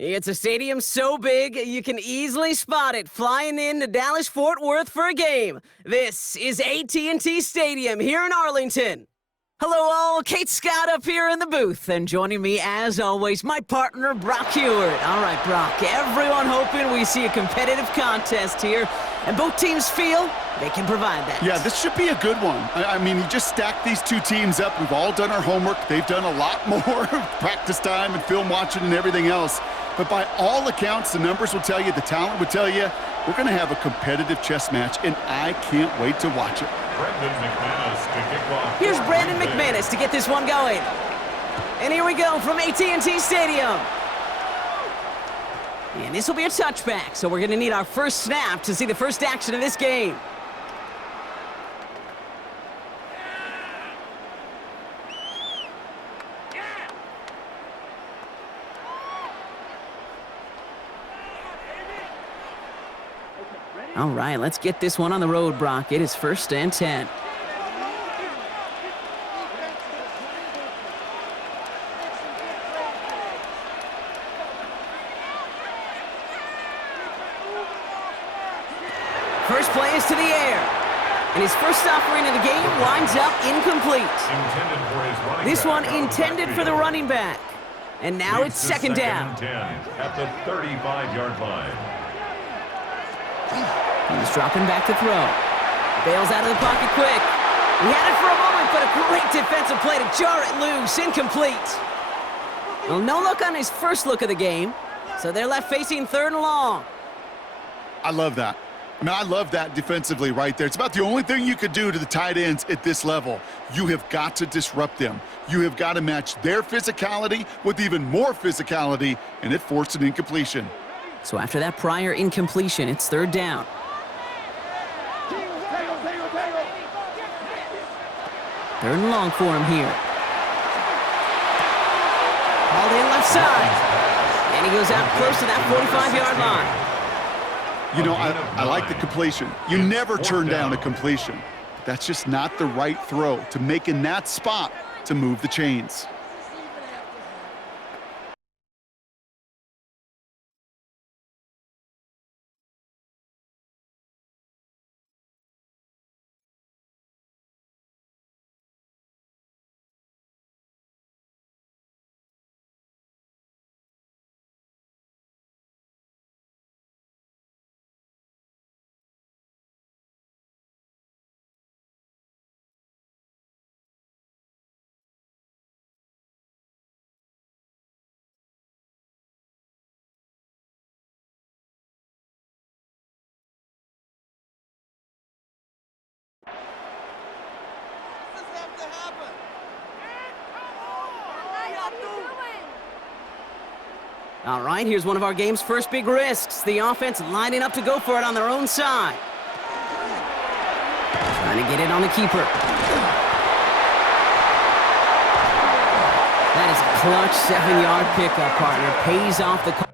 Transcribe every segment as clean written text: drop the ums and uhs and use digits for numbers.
It's a stadium so big, you can easily spot it flying into Dallas-Fort Worth for a game. This is AT&T Stadium here in Arlington. Hello all, Kate Scott up here in the booth, and joining me as always, my partner Brock Heward. All right, Brock, everyone hoping we see a competitive contest here, and both teams feel they can provide that. Yeah, this should be a good one. I mean, you just stack these two teams up. We've all done our homework. They've done a lot more practice time and film watching and everything else. But by all accounts, the numbers will tell you, the talent would tell you, we're going to have a competitive chess match, and I can't wait to watch it. Here's Brandon McManus to get this one going. And here we go from AT&T Stadium. And this will be a touchback, so we're going to need our first snap to see the first action of this game. All right, let's get this one on the road, Brock. It is 1st and 10. First play is to the air. And his first offering of the game winds up incomplete. This one intended for the running back. And now it's second down. 10 at the 35-yard line. He's dropping back to throw. Bails out of the pocket quick. He had it for a moment, but a great defensive play to jar it loose. Incomplete. Well, no look on his first look of the game, so they're left facing 3rd and long. I love that. I mean, I love that defensively right there. It's about the only thing you could do to the tight ends at this level. You have got to disrupt them. You have got to match their physicality with even more physicality, and it forced an incompletion. So after that prior incompletion, it's 3rd down. Third and long for him here. Hauled in left side. And he goes out close to that 45-yard line. You know, I like the completion. You never turn down a completion. But that's just not the right throw to make in that spot to move the chains. All right, here's one of our game's first big risks. The offense lining up to go for it on their own side. Trying to get it on the keeper. That is a clutch 7-yard pickup, partner. Pays off the...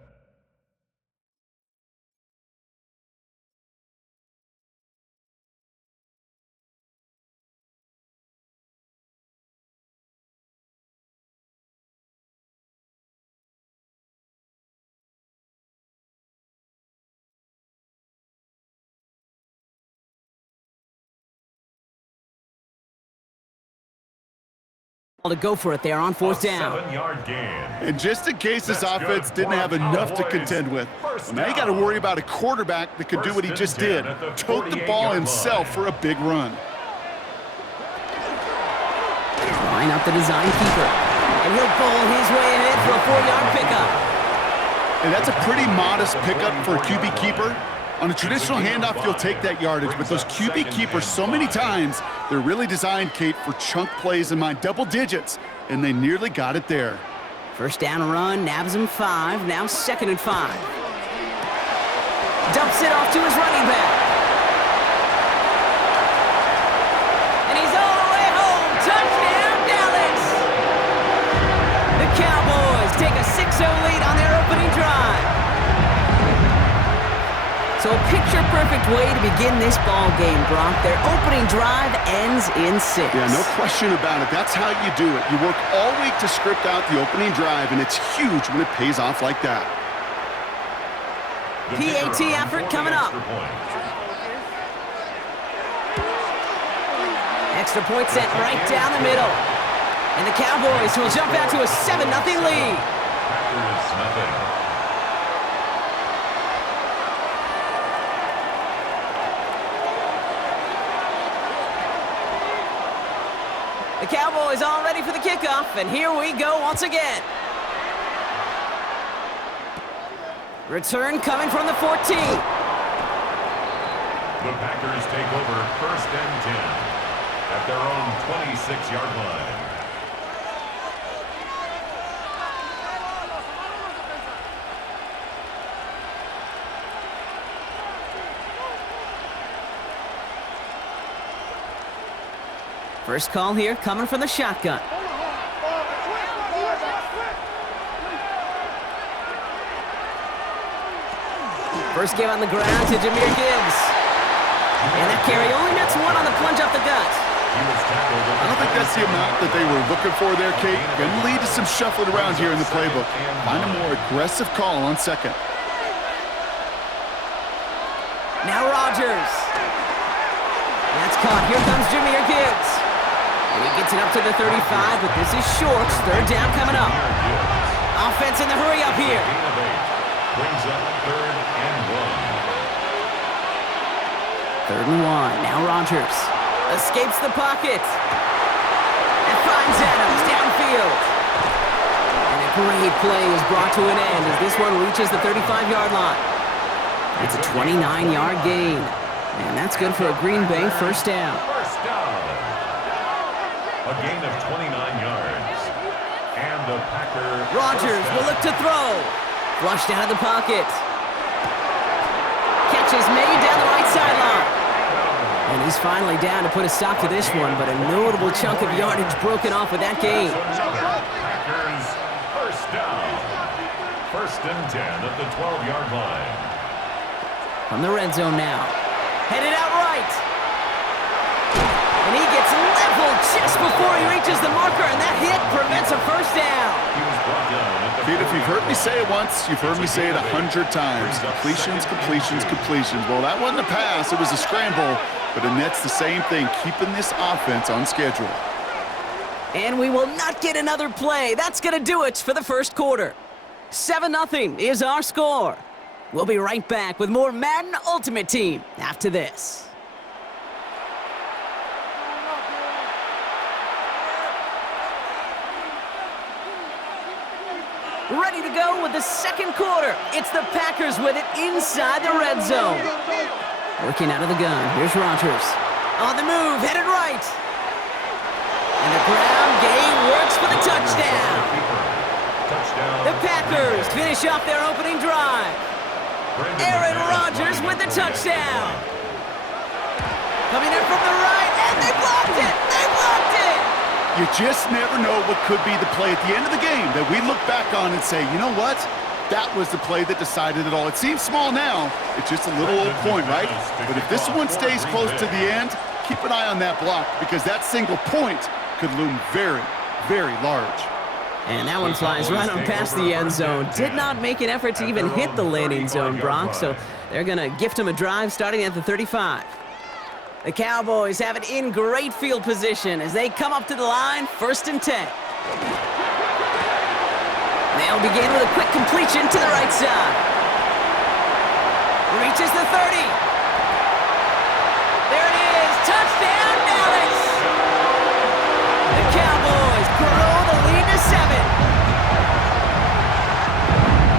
to go for it there on 4th down. 7-yard gain. And just in case this offense didn't have enough to contend with, well, now you got to worry about a quarterback that could do what he just did, tote the ball himself for a big run. Line up the design keeper, and he'll bowl his way ahead for a 4-yard pickup. And that's a pretty modest pickup for a QB keeper. On a traditional handoff, you'll take that yardage, but those QB keepers, so many times, they're really designed, Kate, for chunk plays in mind, double digits, and they nearly got it there. First down run, nabs him 5, now 2nd and 5. Dumps it off to his running back. And he's all the way home. Touchdown, Dallas! The Cowboys take a 6-0 lead on their opening drive. So a picture-perfect way to begin this ball game, Brock. Their opening drive ends in 6. Yeah, no question about it. That's how you do it. You work all week to script out the opening drive, and it's huge when it pays off like that. PAT effort coming up. Extra point sent right down the middle. And the Cowboys will jump out to a 7-0 lead. Packers nothing. The Cowboys all ready for the kickoff, and here we go once again. Return coming from the 14. The Packers take over 1st and 10 at their own 26-yard line. First call here coming from the shotgun. First give on the ground to Jahmyr Gibbs. And that carry only nets one on the plunge off the gut. I don't think that's the amount that they were looking for there, Kate. Going to lead to some shuffling around here in the playbook. Find a more aggressive call on second. Now Rodgers. That's caught. Here comes Jahmyr Gibbs. And he gets it up to the 35, but this is short. 3rd down coming up. Offense in the hurry up here. Brings up 3rd and 1. 3rd and 1. Now Rodgers escapes the pocket and finds Adams downfield. And a great play is brought to an end as this one reaches the 35-yard line. It's a 29-yard gain. And that's good for a Green Bay 1st down. First down. A gain of 29 yards. And the Packer. Rodgers will look to throw. Flushed out of the pocket. Catch is made down the right sideline. And he's finally down to put a stop to this one, but a notable chunk of yardage broken off with that gain. Packers 1st down. 1st and 10 at the 12-yard line. From the red zone now. Headed out right. And he gets leveled just before he reaches the marker, and that hit prevents a 1st down. He was brought down at the Pete, if you've heard me say it once, you've heard me say it 100 times. Completions, completions, completions. Well, that wasn't a pass. It was a scramble. But it nets the same thing, keeping this offense on schedule. And we will not get another play. That's going to do it for the 1st quarter. 7-0 is our score. We'll be right back with more Madden Ultimate Team after this. Ready to go with the 2nd quarter. It's the Packers with it inside the red zone. Working out of the gun. Here's Rodgers. On the move, headed right. And the ground game works for the touchdown. The Packers finish off their opening drive. Aaron Rodgers with the touchdown. Coming in from the right, and they blocked it. They blocked it. You just never know what could be the play at the end of the game that we look back on and say, you know what? That was the play that decided it all. It seems small now. It's just a little old point, right? But if this one stays close to the end, keep an eye on that block because that single point could loom very, very large. And that one flies right on past the end zone. Did not make an effort to even hit the landing zone, Brock, so they're going to gift him a drive starting at the 35. The Cowboys have it in great field position as they come up to the line, 1st and 10. They'll begin with a quick completion to the right side. Reaches the 30. There it is. Touchdown, Dallas. The Cowboys grow the lead to 7.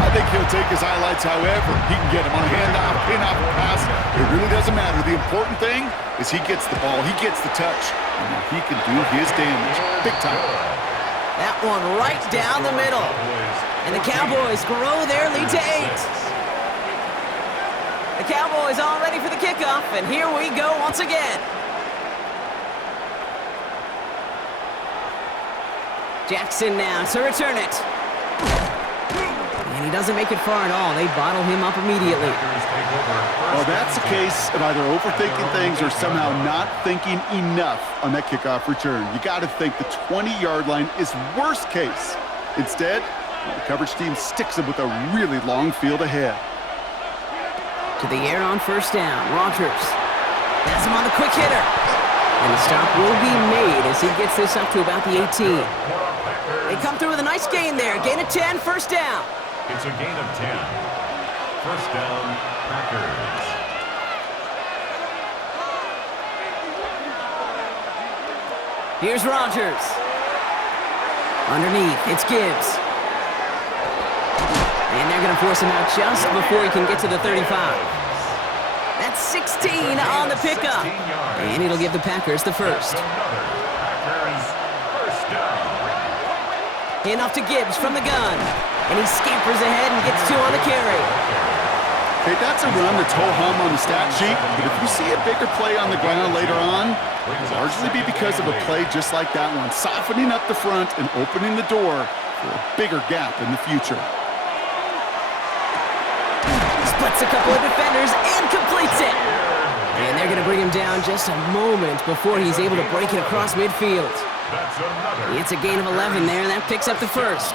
I think he'll take his highlights however he can get him on a handoff, pin-off, pass. It really doesn't matter. The important thing is he gets the ball, he gets the touch, and he can do his damage. Big time. That one right down the middle. And the Cowboys grow their lead to 8. The Cowboys all ready for the kickoff, and here we go once again. Jackson now to return it. And he doesn't make it far at all. They bottle him up immediately. Well, that's a case of either overthinking things or somehow not thinking enough on that kickoff return. You got to think the 20-yard line is worst case. Instead, the coverage team sticks him with a really long field ahead. To the air on first down. Rogers has him on the quick hitter. And the stop will be made as he gets this up to about the 18. They come through with a nice gain there. Gain of 10, first down. It's a gain of 10. First down, Packers. Here's Rogers. Underneath, it's Gibbs. And they're going to force him out just before he can get to the 35. That's 16 on the pickup. And it'll give the Packers the first. Packers first down. Enough to Gibbs from the gun. And he scampers ahead and gets 2 on the carry. Okay, that's a run that's ho-hum on the stat sheet, but if you see a bigger play on the ground later on, it'll largely be because of a play just like that one, softening up the front and opening the door for a bigger gap in the future. Splits a couple of defenders and completes it. And they're going to bring him down just a moment before he's able to break it across midfield. It's a gain of 11 there, and that picks up the first.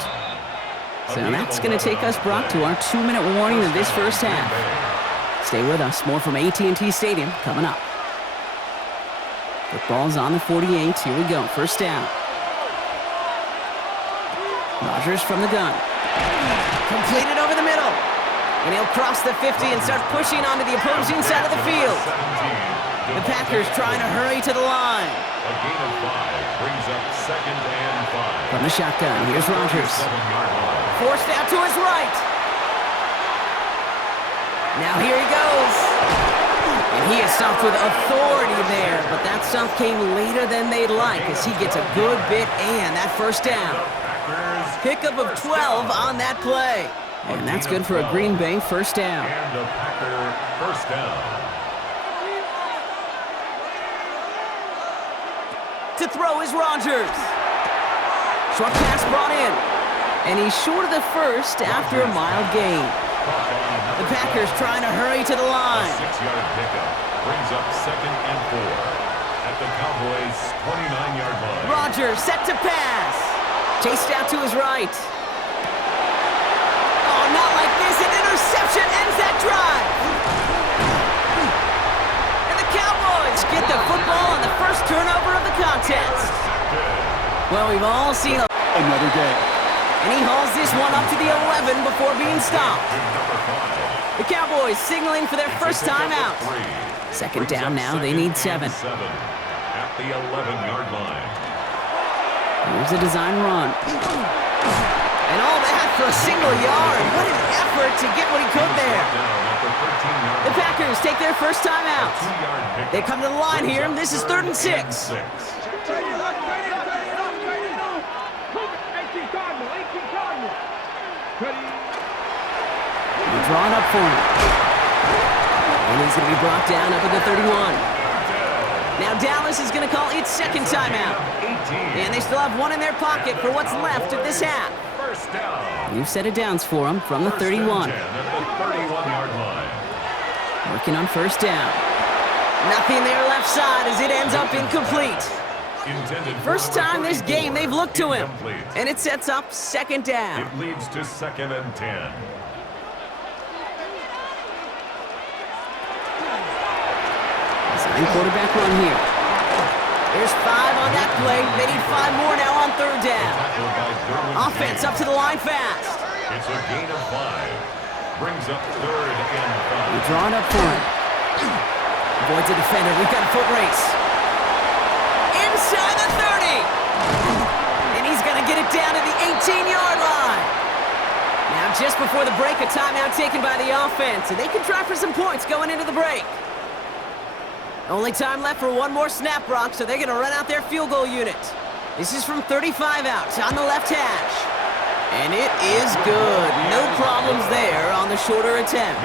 So that's going to take us, Brock, to our 2-minute warning of this first half. Stay with us. More from AT&T Stadium coming up. Football's on the 48. Here we go. First down. Rogers from the gun. Completed over the middle. And he'll cross the 50 and start pushing onto the opposing side of the field. The Packers trying to hurry to the line. A gain of 5 brings up second and 5. From the shotgun, here's Rogers. Forced out to his right. Now here he goes. And he is stopped with authority there, but that stuff came later than they'd like as he gets a good bit and that first down. Pickup of 12 on that play. And that's good for a Green Bay first down. And a Packer first down. To throw is Rogers. Short pass brought in. And he's short of the first after a mild gain. The Packers trying to hurry to the line. A 6-yard pickup brings up second and 4 at the Cowboys' 29-yard line. Rogers set to pass. Chased out to his right. Oh, not like this. An interception ends that drive. And the Cowboys get the football on the first turnover of the contest. Well, we've all seen Another day. And he hauls this one up to the 11 before being stopped. The Cowboys signaling for their first time out. Second down now, they need 7. At the 11-yard line. Here's a design run. And all that for a single yard. What an effort to get what he could there. The Packers take their first time out. They come to the line here, and this is 3rd and 6. Drawn up for him. And he's going to be brought down up at the 31. Now Dallas is going to call its second timeout. And they still have one in their pocket for what's left of this half. New set of downs for them from the 31. Working on first down. Nothing there left side as it ends up incomplete. First time this game they've looked to him. And it sets up second down. It leads to 2nd and 10. Quarterback run here. There's 5 on that play. They need 5 more now on 3rd down. Offense up to the line fast. It's a gain of 5. Brings up 3rd and 5. We're drawing up for him. Avoids a defender. We've got a foot race. Inside the 30. And he's going to get it down to the 18-yard line. Now just before the break, a timeout taken by the offense. And they can try for some points going into the break. Only time left for one more snap, Brock, so they're going to run out their field goal unit. This is from 35 out on the left hash. And it is good. No problems there on the shorter attempt.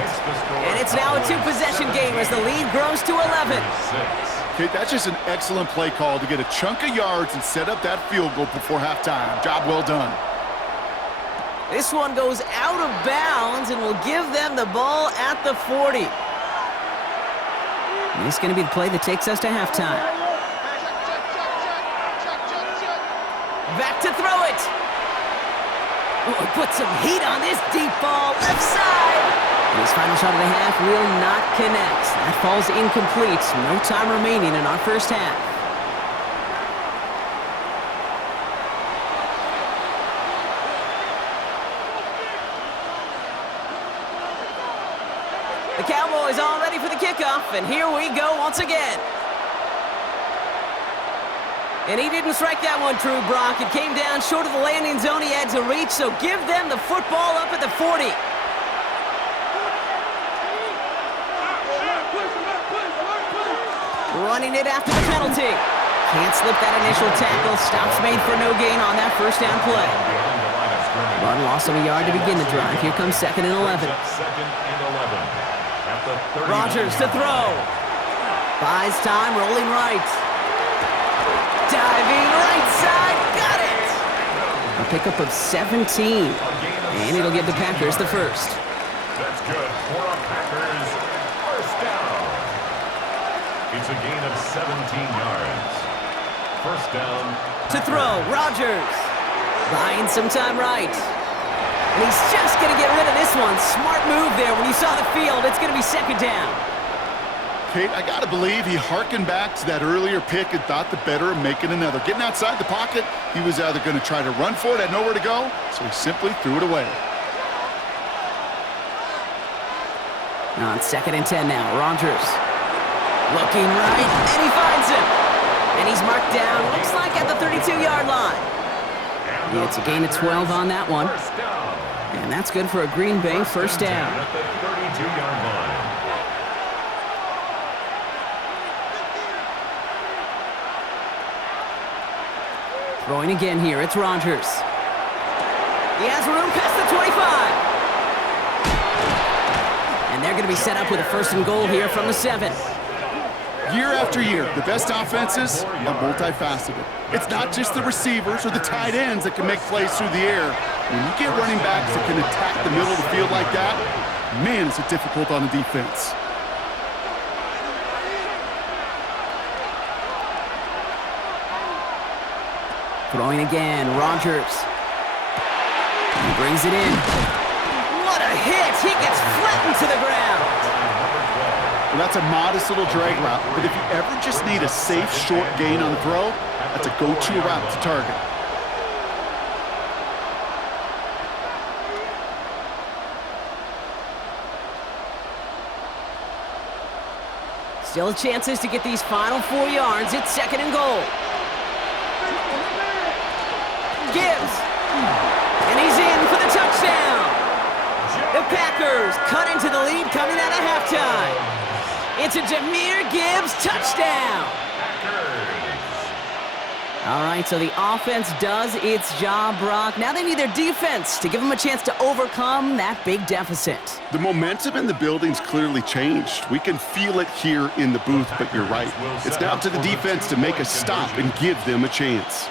And it's now a 2-possession game as the lead grows to 11. Okay, that's just an excellent play call to get a chunk of yards and set up that field goal before halftime. Job well done. This one goes out of bounds and will give them the ball at the 40. And this is going to be the play that takes us to halftime. Back to throw it. Oh, put some heat on this deep ball. Left side. And his final shot of the half will not connect. That falls incomplete. No time remaining in our first half. The Cowboys all ready for the kickoff, and here we go once again. And he didn't strike that one true, Brock. It came down short of the landing zone he had to reach, so give them the football up at the 40. Running it after the penalty. Can't slip that initial tackle. Stops made for no gain on that first down play. But lost him a yard to begin the drive. Here comes 2nd and 11. Rodgers to throw. Buys time, rolling right. Diving right side, got it! A pickup of 17. And it'll give the Packers the first. That's good for a Packers first down. It's a gain of 17 yards. First down. To throw, Rodgers. Buying some time right. And he's just going to get rid of this one. Smart move there when you saw the field. It's going to be 2nd down. Kate, I got to believe he hearkened back to that earlier pick and thought the better of making another. Getting outside the pocket, he was either going to try to run for it, had nowhere to go, so he simply threw it away. On 2nd and 10 now, Rodgers. Looking right, and he finds him. And he's marked down, looks like at the 32-yard line. It's a gain of 12 on that one. And that's good for a Green Bay first down. At the 32-yard line. Throwing again here, it's Rodgers. He has room past the 25. And they're going to be set up with a 1st and goal here from the 7. Year after year, the best offenses are multifaceted. It's not just the receivers or the tight ends that can make plays through the air. When you get running backs that can attack the middle of the field like that, man, is it difficult on the defense. Throwing again, Rodgers. He brings it in. What a hit! He gets flattened to the ground. Well, that's a modest little drag route, but if you ever just need a safe, short gain on the throw, that's a go-to route to target. Still chances to get these final 4 yards. It's 2nd and goal. Gibbs. And he's in for the touchdown. The Packers cut into the lead coming out of halftime. It's a Jahmyr Gibbs touchdown. All right, so the offense does its job, Brock. Now they need their defense to give them a chance to overcome that big deficit. The momentum in the building's clearly changed. We can feel it here in the booth, but you're right. It's now to the defense to make a stop and give them a chance.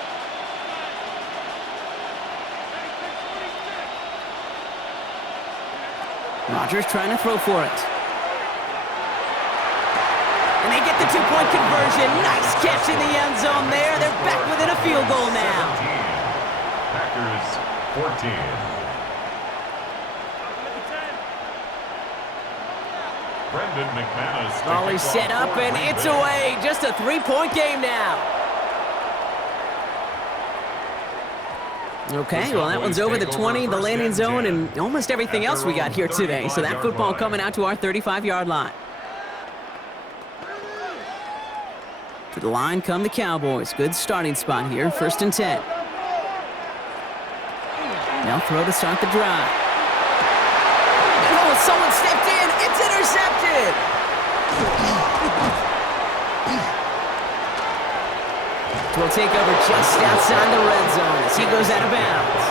Rodgers trying to throw for it. And they get the 2-point conversion. Nice catch in the end zone there. They're back within a field goal now. Packers 14. Brendan McManus. Volley set up and it's away. Just a 3-point game now. Okay, well, that one's over the 20, the landing zone, and almost everything else we got here today. So that football coming out to our 35-yard line. To the line come the Cowboys. Good starting spot here, 1st and 10. They'll throw to start the drive. Oh, someone stepped in. It's intercepted. Will take over just outside the red zone as he goes out of bounds.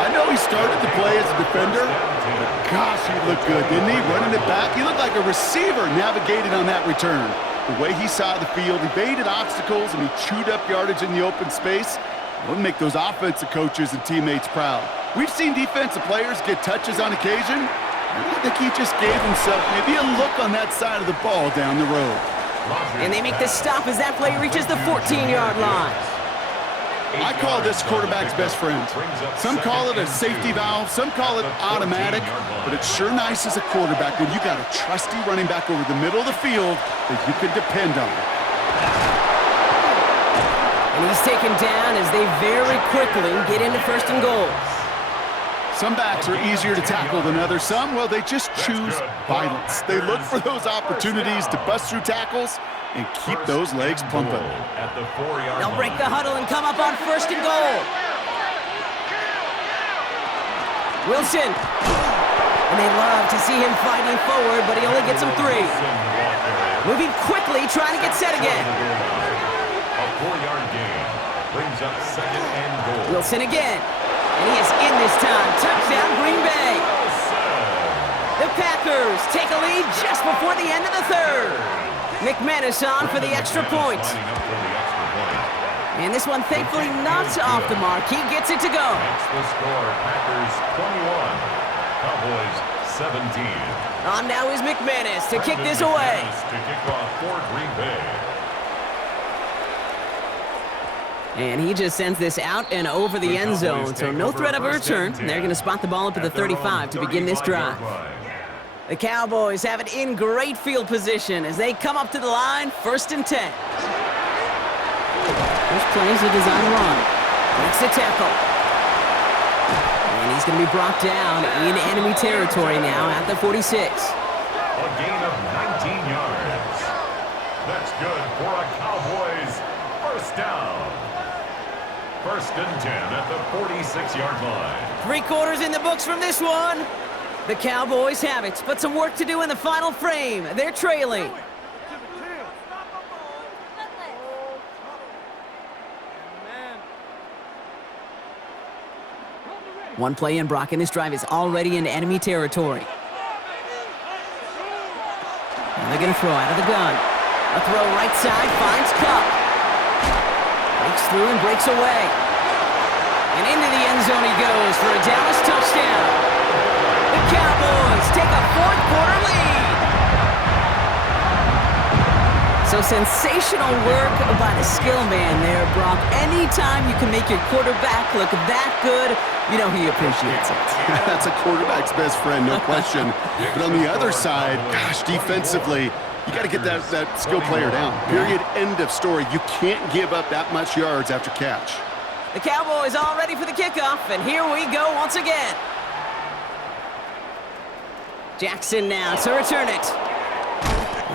I know he started the play as a defender, but gosh, he looked good, didn't he? Running it back, he looked like a receiver navigating on that return. The way he saw the field, he baited obstacles and he chewed up yardage in the open space. It would make those offensive coaches and teammates proud. We've seen defensive players get touches on occasion. I think he just gave himself maybe a look on that side of the ball down the road. And they make the stop as that play reaches the 14-yard line. I call this quarterback's best friend. Some call it a safety valve, some call it automatic, but it's sure nice as a quarterback when you got a trusty running back over the middle of the field that you can depend on. And he's taken down as they very quickly get into 1st and goal. Some backs are easier to tackle than others. Some, well, they just choose violence. They look for those opportunities to bust through tackles and keep those legs pumping. They'll break the huddle and come up on 1st and goal. Wilson. And they love to see him fighting forward, but he only gets them 3. Moving quickly, trying to get set again. A 4-yard gain brings up 2nd and goal. Wilson again. And he is in this time. Touchdown, Green Bay. The Packers take a lead just before the end of the 3rd. McManus on for the extra point. And this one, thankfully, not off the mark. He gets it to go. That's the score. Packers 21, Cowboys 17. On now is McManus to kick this away. To kick off for Green Bay. And he just sends this out and over the end zone, so no threat of a return. They're going to spot the ball up at the 35 to begin this drive. The Cowboys have it in great field position as they come up to the line, 1st and 10. First play is a design run. Makes the tackle. And he's going to be brought down in enemy territory now at the 46. A gain of 19 yards. That's good for a Cowboys 1st down. 1st and 10 at the 46-yard line. 3 quarters in the books from this one. The Cowboys have it, but some work to do in the final frame. They're trailing. One play in, Brock, and this drive is already in enemy territory. And they're going to throw out of the gun. A throw right side, finds Cup. Breaks through and breaks away. And into the end zone he goes for a Dallas touchdown. The Cowboys take a 4th quarter lead. So sensational work by the skill man there, Brock. Anytime you can make your quarterback look that good, you know he appreciates it. That's a quarterback's best friend, no question. But on the other side, gosh, defensively, you got to get that skill player down. Period, end of story. You can't give up that much yards after catch. The Cowboys all ready for the kickoff, and here we go once again. Jackson now to return it.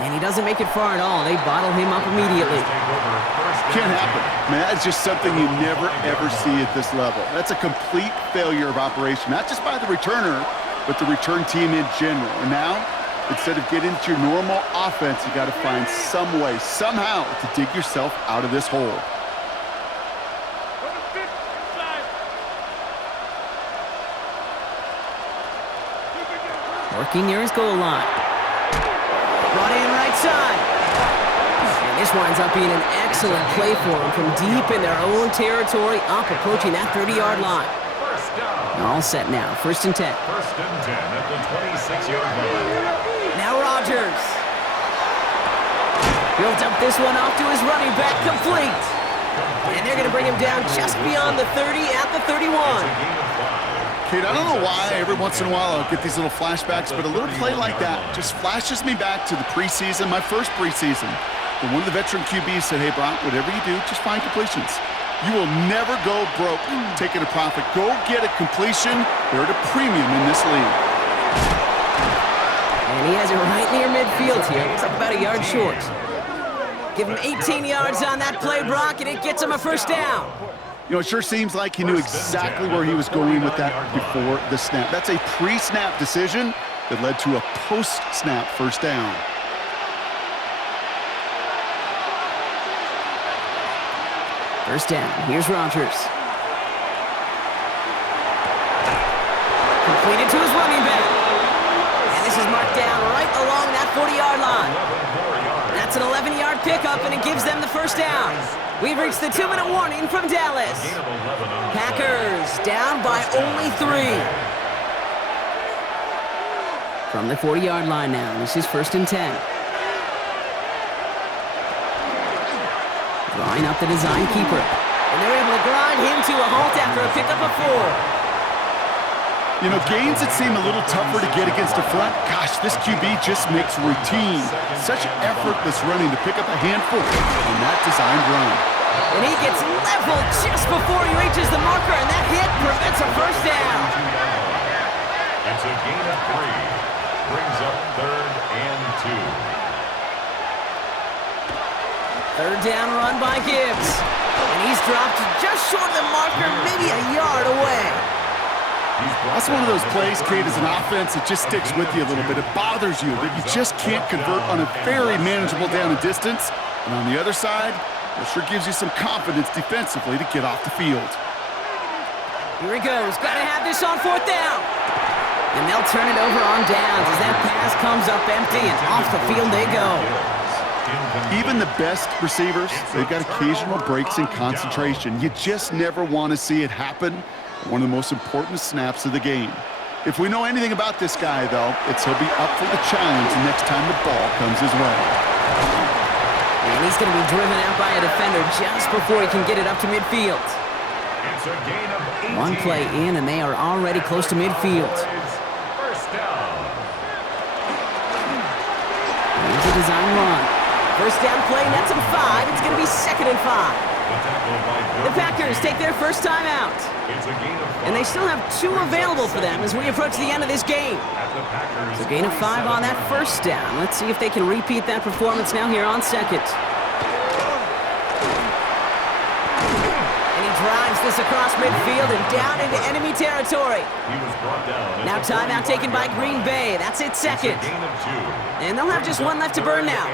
And he doesn't make it far at all. They bottle him up immediately. Can't happen. Man, that's just something you never, ever see at this level. That's a complete failure of operation, not just by the returner, but the return team in general. And now, instead of getting into your normal offense, you got to find some way, somehow, to dig yourself out of this hole. Working near his goal line. Brought in right side. And this winds up being an excellent play for him from deep in their own territory, up approaching that 30-yard line. They're all set now. 1st and 10. 1st and 10 at the 26-yard line. Now Rodgers. He'll dump this one off to his running back, complete. And they're going to bring him down just beyond the 30 at the 31. Kate, I don't know why every once in a while I'll get these little flashbacks, but a little play like that just flashes me back to the preseason, my first preseason. When one of the veteran QBs said, hey, Brock, whatever you do, just find completions. You will never go broke taking a profit. Go get a completion. They're at a premium in this league. And he has it right near midfield here. Looks like about a yard short. Give him 18 yards on that play, Brock, and it gets him a 1st down. You know, it sure seems like he knew exactly where he was going with that before the snap. That's a pre-snap decision that led to a post-snap 1st down. First down. Here's Rodgers. Completed to his running back. And this is marked down right along that 40-yard line. That's an 11-yard pickup, and it gives them the 1st down. We've reached the 2-minute warning from Dallas. Packers down by only 3. From the 40-yard line now, this is 1st and 10. Drawing up the design keeper. And they're able to grind him to a halt after a pickup of 4. You know, gains that seem a little tougher to get against a front, gosh, this QB just makes routine. Such effortless running to pick up a handful on that designed run. And he gets leveled just before he reaches the marker, and that hit prevents a first down. It's a gain of 3. Brings up 3rd and 2. Third down run by Gibbs. And he's dropped just short of the marker, maybe a yard away. That's one of those plays, Kate, as an offense, it just sticks with you a little bit. It bothers you that you just can't convert on a very manageable down and distance. And on the other side, it sure gives you some confidence defensively to get off the field. Here he goes. Got to have this on 4th down. And they'll turn it over on downs as that pass comes up empty, and off the field they go. Even the best receivers, they've got occasional breaks in concentration. You just never want to see it happen. One of the most important snaps of the game. If we know anything about this guy, though, it's he'll be up for the challenge the next time the ball comes his way. And he's going to be driven out by a defender just before he can get it up to midfield. It's a gain of 18. One play in, and they are already close to midfield. First down. Here's a design run. First down play, nets him 5. It's going to be 2nd and 5. The Packers take their first time out. And they still have 2 available for them as we approach the end of this game. So gain of 5 on that first down. Let's see if they can repeat that performance now here on 2nd. And he drives this across midfield and down into enemy territory. Now timeout taken by Green Bay. That's it, 2nd. And they'll have just 1 left to burn now.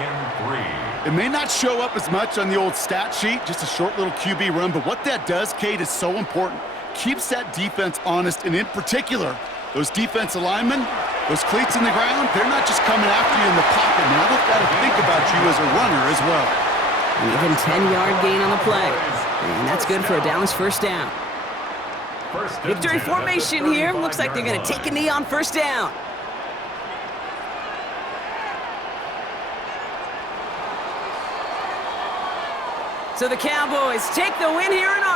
It may not show up as much on the old stat sheet, just a short little QB run, but what that does, Kate, is so important. Keeps that defense honest, and in particular, those defensive linemen, those cleats in the ground, they're not just coming after you in the pocket. Now they've got to think about you as a runner as well. And even 10-yard gain on the play. And that's good for a Dallas first down. Victory formation here. Looks like they're going to take a knee on first down. So the Cowboys take the win here in Arlington.